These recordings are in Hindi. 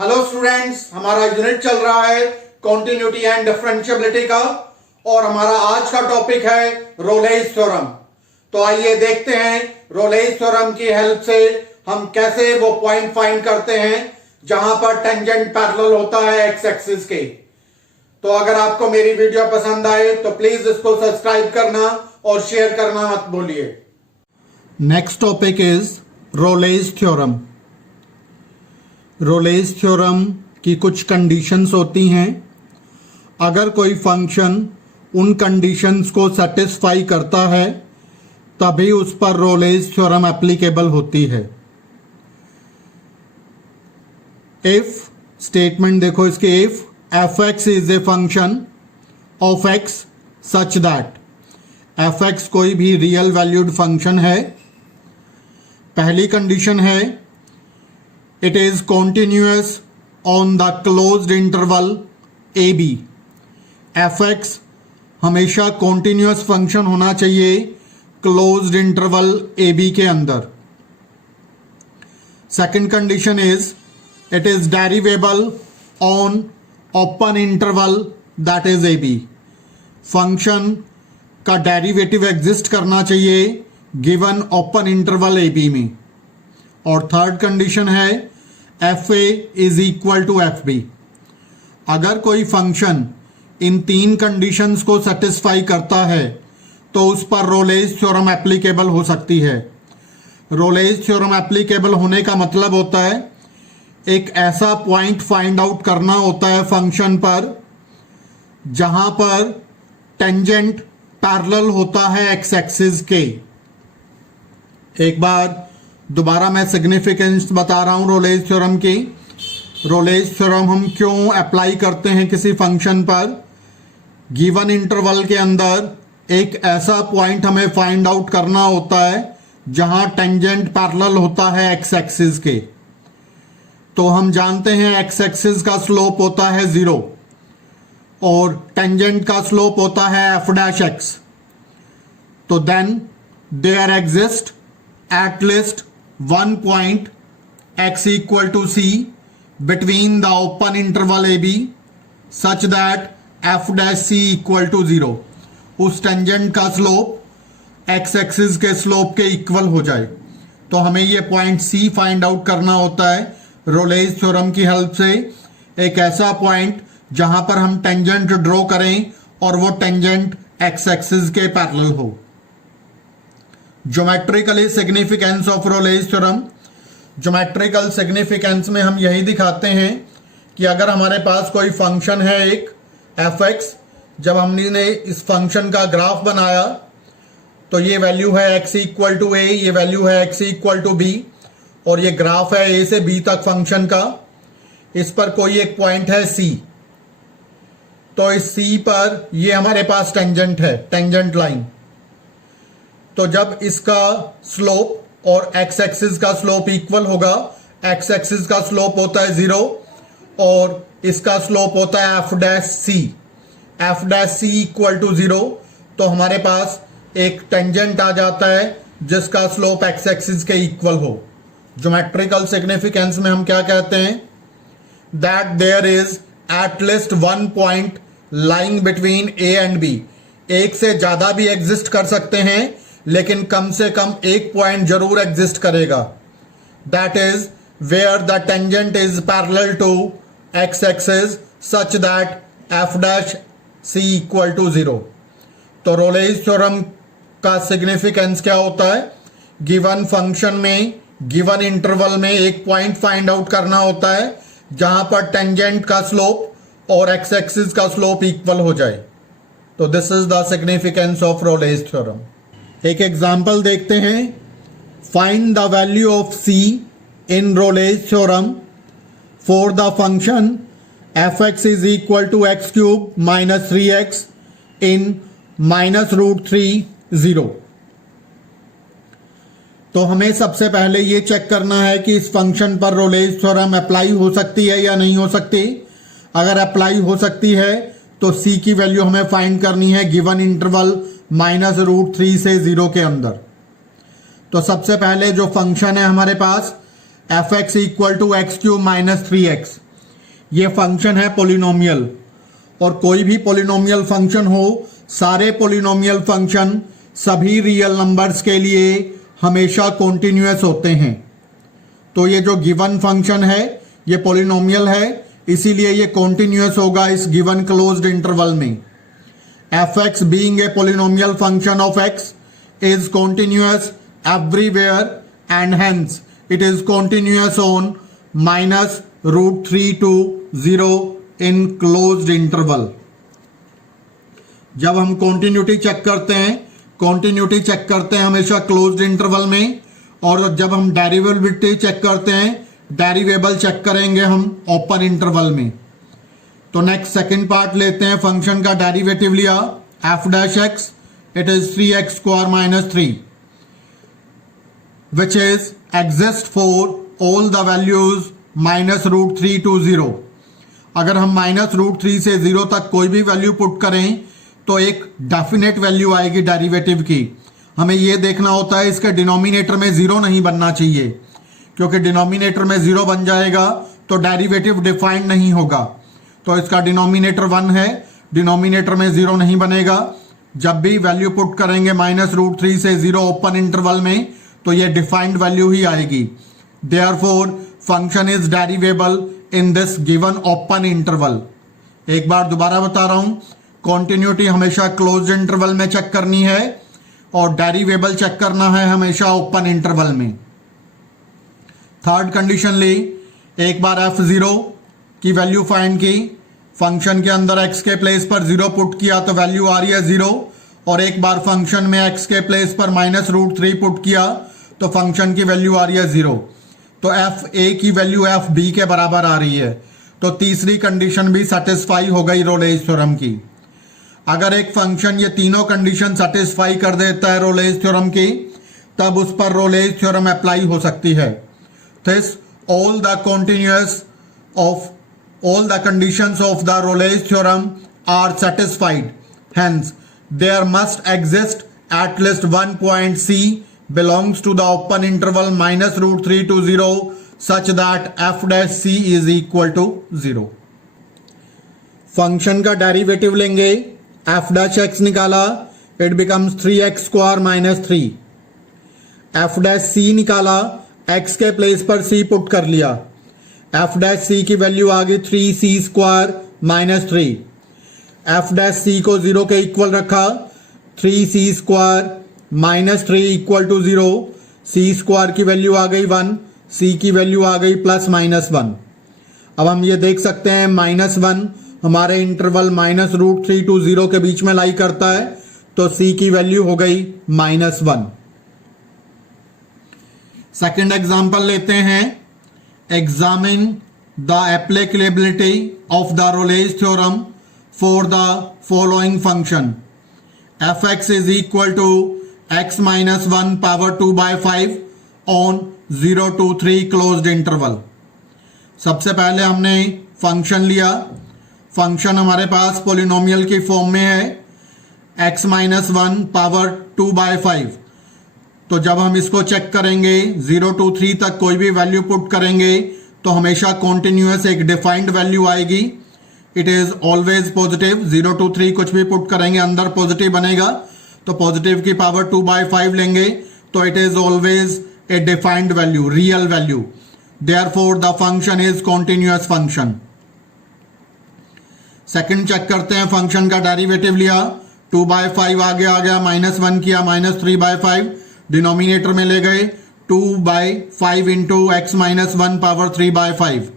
हेलो स्टूडेंट्स, हमारा यूनिट चल रहा है कॉन्टिन्यूटी एंड डिफरेंशियबिलिटी का और हमारा आज का टॉपिक है रोलेज थ्योरम। तो आइए देखते हैं रोलेज थ्योरम की हेल्प से हम कैसे वो पॉइंट फाइंड करते हैं जहां पर टेंजेंट पैरेलल होता है एक्स एक्सिस के। तो अगर आपको मेरी वीडियो पसंद आए तो प्लीज इसको सब्सक्राइब करना और शेयर करना मत भूलिए। Next topic is Rolle's theorem. Rolle's theorem की कुछ कंडीशंस होती हैं। अगर कोई फंक्शन उन कंडीशंस को सेटिस्फाई करता है तभी उस पर रोलेज थ्योरम एप्लीकेबल होती है। इफ स्टेटमेंट देखो इसके, if F x is a function of x such that F x कोई भी रियल वैल्यूड फंक्शन है। पहली कंडीशन है it is continuous on the closed interval AB। fx हमेशा continuous फंक्शन होना चाहिए closed interval AB के अंदर। Second condition is it is derivable on open interval that is AB। Function का डेरिवेटिव एग्जिस्ट करना चाहिए गिवन ओपन इंटरवल AB में। और थर्ड कंडीशन है f a is equal to f b. अगर कोई फंक्शन इन तीन कंडीशंस को सेटिस्फाई करता है तो उस पर रोलेज थ्योरम एप्लीकेबल हो सकती है। रोलेज थ्योरम एप्लीकेबल होने का मतलब होता है एक ऐसा पॉइंट फाइंड आउट करना होता है फंक्शन पर जहां पर टेंजेंट पैरेलल होता है एक्स एक्सिस के। एक बार दोबारा मैं सिग्निफिकेंस बता रहा हूं रोलेज थ्योरम की। रोलेज थ्योरम हम क्यों अप्लाई करते हैं किसी फंक्शन पर? गिवन इंटरवल के अंदर एक ऐसा पॉइंट हमें फाइंड आउट करना होता है जहां टेंजेंट पैरेलल होता है एक्स एक्सिस के। तो हम जानते हैं एक्स एक्सिस का स्लोप होता है 0 और टेंजेंट का स्लोप होता है एफ डैश एक्स। तो then there exist at least one point x equal to c between the open interval AB such that f dash c equal to 0। उस टेंजेंट का स्लोप x एक्सिस के स्लोप के इक्वल हो जाए। तो हमें ये पॉइंट c फाइंड आउट करना होता है रोलेज थ्योरम की हेल्प से। एक ऐसा पॉइंट जहां पर हम टेंजेंट ड्रॉ करें और वो टेंजेंट x एक्सिस के पैरेलल हो। Geometrically significance of Rolle's theorem. Geometrical significance में हम यही दिखाते हैं कि अगर हमारे पास कोई फंक्शन है एक एफ एक्स, जब हमने इस फंक्शन का ग्राफ बनाया तो ये वैल्यू है एक्स इक्वल टू ए, ये वैल्यू है एक्स इक्वल टू बी और ये ग्राफ है ए से बी तक फंक्शन का। इस पर कोई एक पॉइंट है सी। तो इस सी पर ये हमारे पास टेंजेंट है, टेंजेंट लाइन। तो जब इसका स्लोप और एक्स एक्सिस का स्लोप इक्वल होगा, एक्स एक्सिस का स्लोप होता है 0 और इसका स्लोप होता है f dash c. F dash c equal to 0 तो हमारे पास एक टेंजेंट आ जाता है जिसका स्लोप एक्स एक्सिस के इक्वल हो। ज्योमेट्रिकल सिग्निफिकेंस में हम क्या कहते हैं? That there is at least one point lying between a and b. एक से ज्यादा भी एग्जिस्ट कर सकते हैं लेकिन कम से कम एक पॉइंट जरूर एग्जिस्ट करेगा। That is where the tangent is parallel to x axis such that f dash c equal to 0। तो रोलेज थ्योरम का सिग्निफिकेंस क्या होता है? गिवन फंक्शन में गिवन इंटरवल में एक पॉइंट फाइंड आउट करना होता है जहां पर टेंजेंट का स्लोप और एक्स एक्सिस का स्लोप इक्वल हो जाए। तो this is the significance of Rolle's theorem. एक एग्जाम्पल देखते हैं। Find the value of c in Rolle's theorem for the function f x is equal to x cube minus 3x in minus root 3 0। तो हमें सबसे पहले ये चेक करना है कि इस फंक्शन पर रोलेज थ्योरम अप्लाई हो सकती है या नहीं हो सकती। अगर अप्लाई हो सकती है तो c की वैल्यू हमें फाइंड करनी है गिवन इंटरवल माइनस रूट 3 से 0 के अंदर। तो सबसे पहले जो फंक्शन है हमारे पास f x equal to x cube minus 3x, ये फंक्शन है पोलिनोमियल, और कोई भी पोलिनोमियल फंक्शन हो, सारे पोलिनोमियल फंक्शन सभी रियल नंबर्स के लिए हमेशा कॉन्टिन्यूअस होते हैं। तो ये जो गिवन फंक्शन है ये पोलिनोमियल है, इसीलिए ये कॉन्टिन्यूअस होगा इस गिवन क्लोज्ड इंटरवल में। f(x) being a polynomial function of x is continuous everywhere and hence it is continuous on -√3 to 0 in closed interval। जब हम कॉन्टिन्यूटी चेक करते हैं हमेशा क्लोज्ड इंटरवल में, और जब हम डेरिवेबिलिटी चेक करते हैं, डेरिवेबल चेक करेंगे हम ओपन इंटरवल में। तो नेक्स्ट सेकंड पार्ट लेते हैं। फंक्शन का डेरिवेटिव लिया f'(x), it is 3x² - 3 which is exist for all the values -√3 to 0। अगर हम -√3 से 0 तक कोई भी वैल्यू पुट करें तो एक डेफिनेट वैल्यू आएगी डेरिवेटिव की। हमें यह देखना होता है इसके डिनोमिनेटर में 0 नहीं बनना चाहिए, क्योंकि डिनोमिनेटर में 0 बन जाएगा तो डेरिवेटिव डिफाइंड नहीं होगा। तो इसका डिनोमिनेटर 1 है, डिनोमिनेटर में 0 नहीं बनेगा। जब भी वैल्यू पुट करेंगे -√3 से 0 ओपन इंटरवल में तो ये डिफाइंड वैल्यू ही आएगी। Therefore function is derivable in this given open interval. एक बार दोबारा बता रहा हूं, कॉन्टिन्यूटी हमेशा क्लोज्ड इंटरवल में चेक करनी है और डेरिवेबल चेक करना है हमेशा ओपन इंटरवल में। थर्ड कंडीशन ली, एक बार f0 की वैल्यू फाइंड की, फंक्शन के अंदर x के प्लेस पर 0 पुट किया तो वैल्यू आ रही है 0, और एक बार फंक्शन में x के प्लेस पर -√3 पुट किया तो फंक्शन की वैल्यू आ रही है 0। तो f(a) की वैल्यू f(b) के बराबर आ रही है। तो तीसरी कंडीशन भी सेटिस्फाई हो गई रोलेज थ्योरम की। अगर एक फंक्शन ये तीनों कंडीशन सेटिस्फाई कर देता है रोलेज थ्योरम की, तब उस पर रोलेज थ्योरम अप्लाई हो सकती है। Thus, all the conditions of the Rolle's theorem are satisfied. Hence, there must exist at least one point C belongs to the open interval -√3 to 0 such that f'(c) is equal to 0. Function का डेरिवेटिव लेंगे, f'(x) निकाला, it becomes 3x² - 3। f'(c) निकाला, x के प्लेस पर c पुट कर लिया, f'(c) की वैल्यू आ गई 3c² - 3। f'(c) को 0 के इक्वल रखा, 3c² - 3 इक्वल टू 0। c² की वैल्यू आ गई 1, c की वैल्यू आ गई +(-1). अब हम ये देख सकते हैं -1 हमारे इंटरवल -√3 to 0 के बीच में लाई करता है, तो c की वैल्यू हो गई -1। सेकेंड एग्जाम्पल लेते हैं। Examine the applicability of the Rolle's theorem for the following function f(x) is equal to x - 1 power 2/5 on 0 to 3 closed interval. सबसे पहले हमने फंक्शन लिया, फंक्शन हमारे पास पोलिनोमियल की फॉर्म में है, x - 1 पावर 2/5। तो जब हम इसको चेक करेंगे 0 to 3 तक कोई भी वैल्यू पुट करेंगे तो हमेशा कॉन्टिन्यूअस एक डिफाइंड वैल्यू आएगी। It is always positive. 0 to 3 कुछ भी पुट करेंगे अंदर पॉजिटिव बनेगा, तो पॉजिटिव की पावर 2/5 लेंगे तो it is always a defined value, real value. Therefore the function is continuous function. Second check करते हैं, फंक्शन का डेरिवेटिव लिया, 2/5 आगे आ गया, -1 किया, -3/5 डिनोमिनेटर में ले गए, 2/5 इंटू x - 1 पावर 3/5।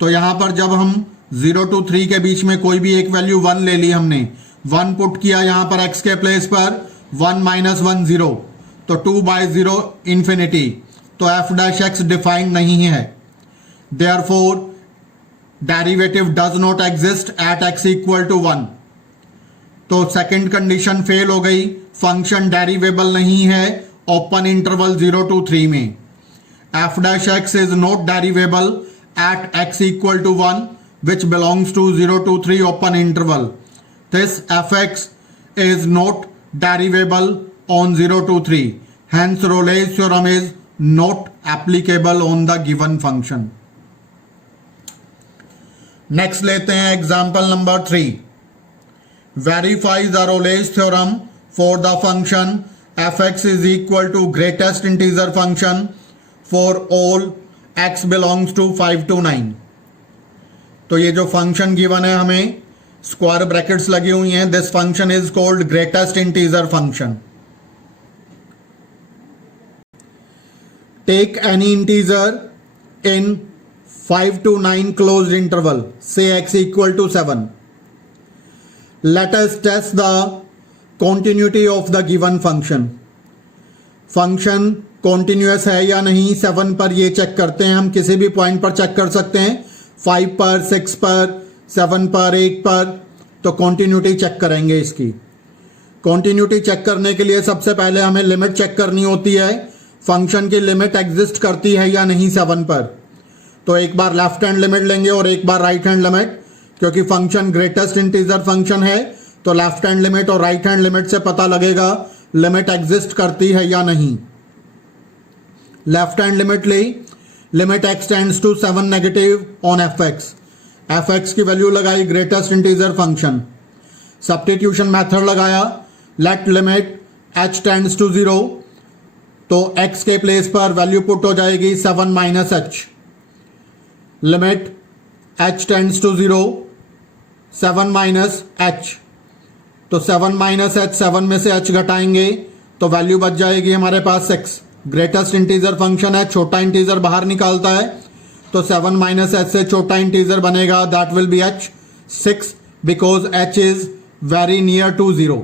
तो यहां पर जब हम 0 to 3 के बीच में कोई भी एक वैल्यू 1 ले ली, हमने 1 पुट किया यहां पर x के प्लेस पर, 1 - 1 0, तो 2/0 इंफिनिटी। तो f'(x) डिफाइंड नहीं है। Therefore derivative does not exist at x equal to 1। तो सेकंड कंडीशन फेल हो गई, फंक्शन डेरिवेबल नहीं है ओपन इंटरवल 0 to 3 में। f'(x) is not derivable at x equal to 1 which belongs to 0 to 3 open interval. This f(x) is not derivable on 0 to 3. Hence, Rolle's theorem is not applicable on the given function. Next लेते हैं example number 3। Verify the Rolle's theorem for the function f(x) is equal to greatest integer function for all x belongs to 5 to 9। तो ये जो फंक्शन गिवन है हमें स्क्वायर ब्रैकेट्स लगी हुई हैं, this function is called greatest integer function. Take any integer in 5 to 9 closed interval, say x equal to 7. Let us test the continuity of the given function. Function continuous है या नहीं 7 पर ये चेक करते हैं। हम किसी भी पॉइंट पर चेक कर सकते हैं, 5 पर, 6 पर, 7 पर, 8 पर। तो कॉन्टिन्यूटी चेक करेंगे इसकी। कॉन्टिन्यूटी चेक करने के लिए सबसे पहले हमें लिमिट चेक करनी होती है, फंक्शन की लिमिट एग्जिस्ट करती है या नहीं 7 पर। तो एक बार लेफ्ट हैंड लिमिट लेंगे और एक बार राइट हैंड लिमिट, क्योंकि फंक्शन ग्रेटेस्ट इंटीजर फंक्शन है तो लेफ्ट हैंड लिमिट और राइट हैंड लिमिट से पता लगेगा लिमिट एग्जिस्ट करती है या नहीं। लेफ्ट हैंड लिमिट ली, limit x tends to 7 negative on f(x) की वैल्यू लगाई greatest integer function. Substitution method लगाया, let limit h tends to 0, तो x के प्लेस पर वैल्यू पुट हो जाएगी 7 minus h। Limit h tends to 0, 7 minus h, तो 7 माइनस h, 7 में से h घटाएंगे तो वैल्यू बच जाएगी हमारे पास 6। ग्रेटेस्ट इंटीजर फंक्शन है, छोटा इंटीजर बाहर निकालता है, तो 7 माइनस h से छोटा इंटीजर बनेगा, that will be h 6 because h is very near to 0।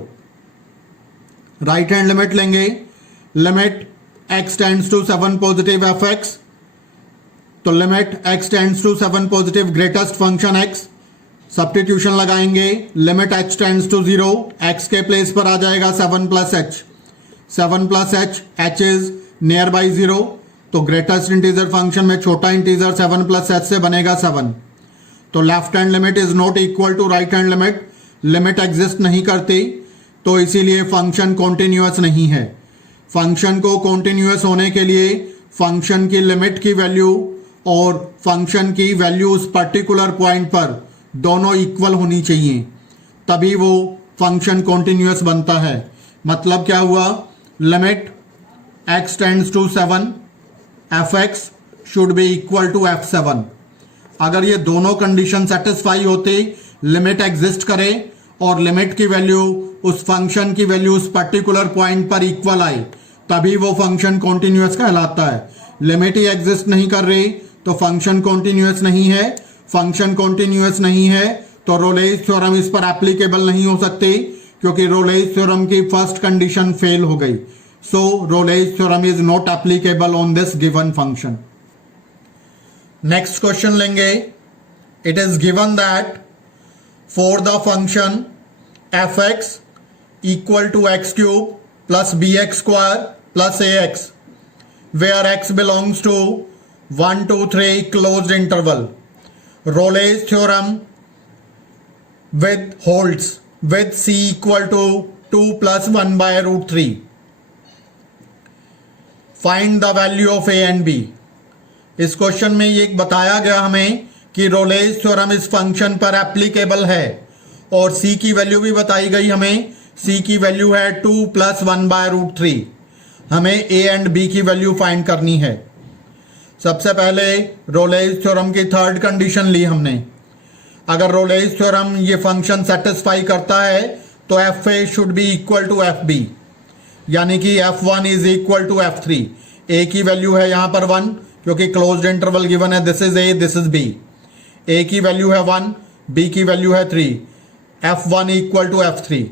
Right hand limit लेंगे, limit x tends to 7 positive f(x), तो limit x tends to 7 positive greatest function x। Substitution लगाएंगे, limit h tends to 0, x के प्लेस पर आ जाएगा 7 plus h, 7 plus h, h is near by 0, तो ग्रेटेस्ट इंटीजर फंक्शन में छोटा इंटीजर 7 प्लस h से बनेगा 7। तो left hand limit is not equal to right hand limit, limit exist नहीं करती, तो इसीलिए फंक्शन कॉन्टिन्यूअस नहीं है। फंक्शन को कॉन्टिन्यूअस होने के लिए फंक्शन की लिमिट की वैल्यू और फंक्शन की वैल्यू उस पर्टिकुलर पॉइंट पर दोनों इक्वल होनी चाहिए, तभी वो फंक्शन कॉन्टिन्यूअस बनता है। मतलब क्या हुआ, limit x tends to 7 f(x) should be equal to f7। अगर ये दोनों कंडीशन सेटिस्फाई होती, लिमिट एग्जिस्ट करे और लिमिट की वैल्यू उस फंक्शन की वैल्यू उस पर्टिकुलर पॉइंट पर इक्वल आए, तभी वो फंक्शन कॉन्टिन्यूअस कहलाता है। लिमिट ही एग्जिस्ट नहीं कर रही तो फंक्शन कॉन्टिन्यूअस नहीं है। फंक्शन कॉन्टिन्यूअस नहीं है तो रोलेज थ्योरम इस पर एप्लीकेबल नहीं हो सकती, क्योंकि रोलेज थ्योरम की फर्स्ट कंडीशन फेल हो गई। So Rolle's theorem is not applicable on this given function. Next question लेंगे। It is given that for the function f(x) equal to x³ plus bx² plus ax, where x belongs to 1 to 3 closed interval. Rolle's theorem with holds with c equal to 2 plus 1 by root 3. Find the value of a and b. इस क्वेश्चन में ये बताया गया हमें कि रोलेज थ्योरम इस फंक्शन पर एप्लीकेबल है और c की वैल्यू भी बताई गई हमें। c की वैल्यू है 2 प्लस 1 बाय रूट 3। हमें a एंड b की वैल्यू फाइंड करनी है। सबसे पहले रोलेज थ्योरम की थर्ड कंडीशन ली हमने। अगर रोलेज थ्योरम ये फंक्शन सेटिस्फाई करता है तो fa should be equal to fb, यानी कि f1 is equal to f3। a की वैल्यू है यहां पर 1, क्योंकि क्लोज्ड इंटरवल गिवन है, this is a, this is b। a की वैल्यू है 1, b की वैल्यू है 3, f1 इक्वल टू f3।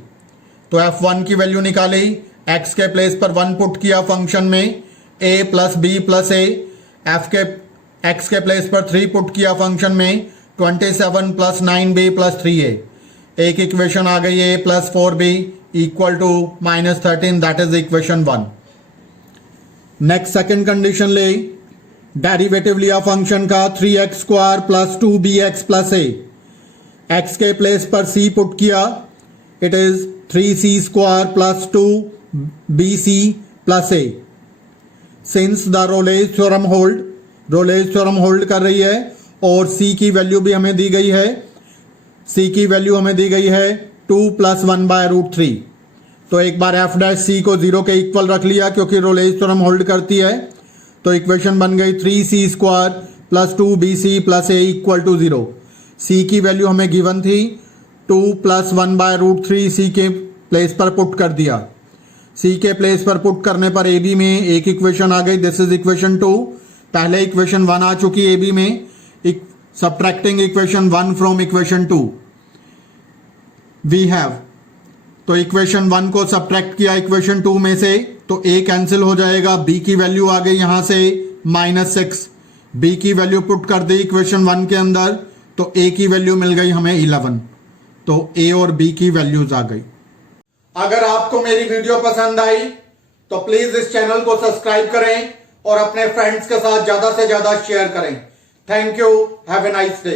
तो f1 की वैल्यू निकाली, x के प्लेस पर 1 पुट किया फंक्शन में, a plus b plus a, x के प्लेस पर 3 पुट किया फंक्शन में, 27 प्लस 9b प्लस 3a। एक इक्वेशन आ गई a plus 4b equal to -13, that is equation 1। Next second condition ले, डेरिवेटिव लिया फंक्शन का 3x² plus 2bx plus a, x के प्लेस पर c पुट किया, it is 3c² plus 2bc plus a। Since the Rolle's theorem hold, Rolle's theorem hold कर रही है और सी की वैल्यू भी हमें दी गई है। सी की वैल्यू हमें दी गई है 2 + 1/√3। तो एक बार एफ डैश सी को 0 के इक्वल रख लिया क्योंकि रोलेज थ्योरम होल्ड करती है। तो इक्वेशन बन गई 3c² + 2bc + a = 0। सी की वैल्यू हमें गिवन थी 2 + 1/√3। सी के प्लेस पर पुट कर दिया। सी के प्लेस पर पुट करने पर ए बी में एक इक्वेशन आ गई, दिस इज इक्वेशन 2। पहले इक्वेशन 1 आ चुकी ए बी में, subtracting equation 1 from equation 2 we have. तो इक्वेशन 1 को सब्ट्रैक्ट किया इक्वेशन 2 में से, तो ए कैंसिल हो जाएगा। बी की वैल्यू आ गई यहां से -6। बी की वैल्यू पुट कर दी इक्वेशन 1 के अंदर, तो ए की वैल्यू मिल गई हमें 11। तो ए और बी की वैल्यूज आ गई। अगर आपको मेरी वीडियो पसंद आई तो प्लीज इस चैनल को सब्सक्राइब करें और अपने फ्रेंड्स के साथ ज्यादा से ज्यादा शेयर करें। Thank you. Have a nice day.